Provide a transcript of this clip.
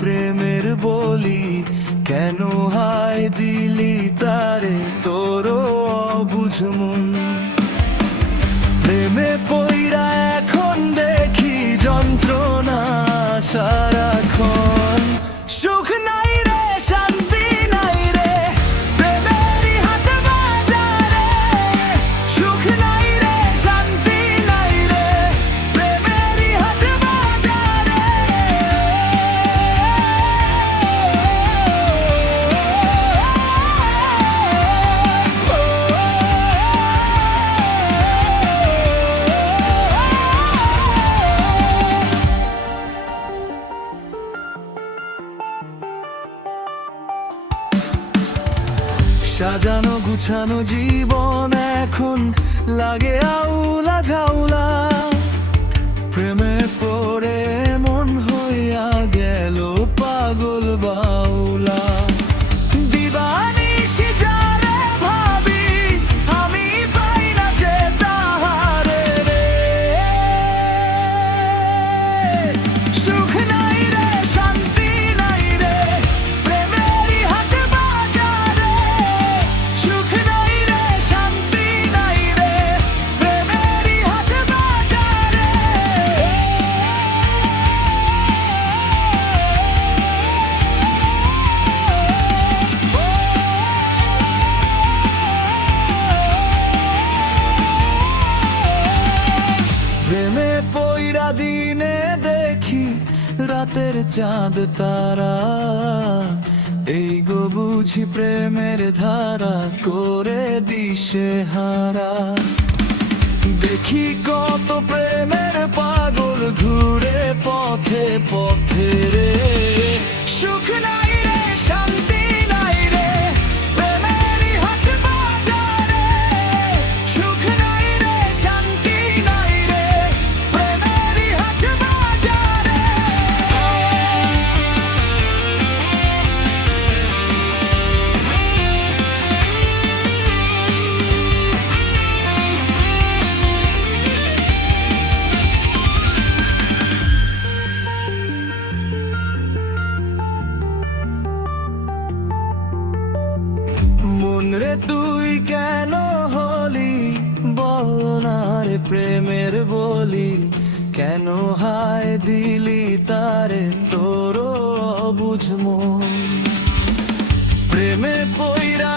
প্রেমের বলি, কেন হায় দিলি তারে তোর অবুঝ মন। প্রেমে পইরা এখন দেখি যন্ত্রণা সারাক্ষণ, সুখ নাই রে শান্তি নাই রে প্রেমেরই হাট বাজারে, সুখ নাই রে শান্তি নাই রে প্রেমেরই হাট বাজারে। সাজানো গুছানো জীবন এখন লাগে আউলা ঝাউলা, প্রেমে পড়ে মন হইয়া গেল পাগল বাউলা। দিবানিশি যারে ভাবি আমি পাই না যে তাহারে রে, সুখ নাই রে শান্তি নাই রে প্রেমেরই হাট বাজারে, সুখ নাই রে শান্তি নাই রে প্রেমেরই হাট বাজারে। প্রেমে পইরা দিনে দেখি রাতের চাঁদ তারা, এই গো বুঝি প্রেমের ধারা করে দিশে হারা। দেখি কত প্রেমের পাগল ঘুরে পথে পথে রে, সুখ নাই রে শান্তি নাই রে প্রেমেরই হাট বাজারে, সুখ নাই রে শান্তি নাই রে প্রেমেরই হাট বাজারে। মন রে তুই কেন হলি বল না রে প্রেমের বলি, কেন হায় দিলি তারে তোর অবুঝ মন। প্রেমে পইরা